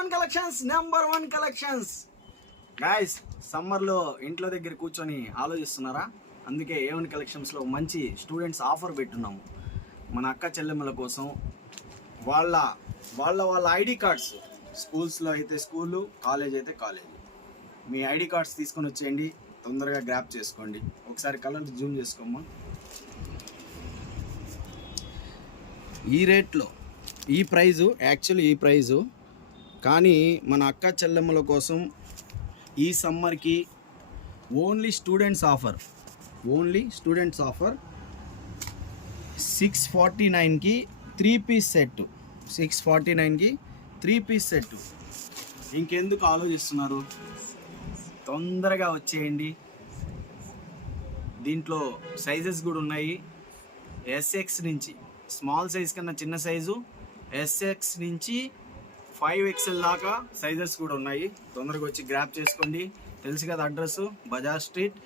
A1 collections number 1 collections. Guys, సమ్మర్లో ఇంట్లో దగ్గర కూర్చొని ఆలోచిస్తున్నారా? అందుకే A1 కలెక్షన్స్లో మంచి స్టూడెంట్స్ ఆఫర్ పెట్టున్నాము మన అక్క చెల్లెమ్మల కోసం. వాళ్ళ ఐడి కార్డ్స్, స్కూల్స్లో అయితే స్కూలు, కాలేజ్ అయితే కాలేజ్, మీ ఐడి కార్డ్స్ తీసుకొని వచ్చేయండి, తొందరగా గ్రాప్ చేసుకోండి. ఒకసారి కలర్ జూమ్ చేసుకోమ్మా. ఈ రేట్లో ఈ ప్రైజు కానీ మన అక్క చెల్లెమ్మల కోసం ఈ సమ్మర్కి ఓన్లీ స్టూడెంట్స్ ఆఫర్ 649కి 3 పీస్ సెట్. 649కి 3 పీస్ సెట్. ఇంకెందుకు ఆలోచిస్తున్నారు? తొందరగా వచ్చేయండి. దీంట్లో సైజెస్ కూడా ఉన్నాయి. ఎస్ఎక్స్ నుంచి, స్మాల్ సైజ్ కన్నా చిన్న సైజు, ఎస్ఎక్స్ నుంచి 5XL దాకా సైజెస్ కూడా ఉన్నాయి. తొందరగా వచ్చి గ్రాప్ చేసుకోండి. తెలుసు కదా అడ్రస్, బజార్ స్ట్రీట్,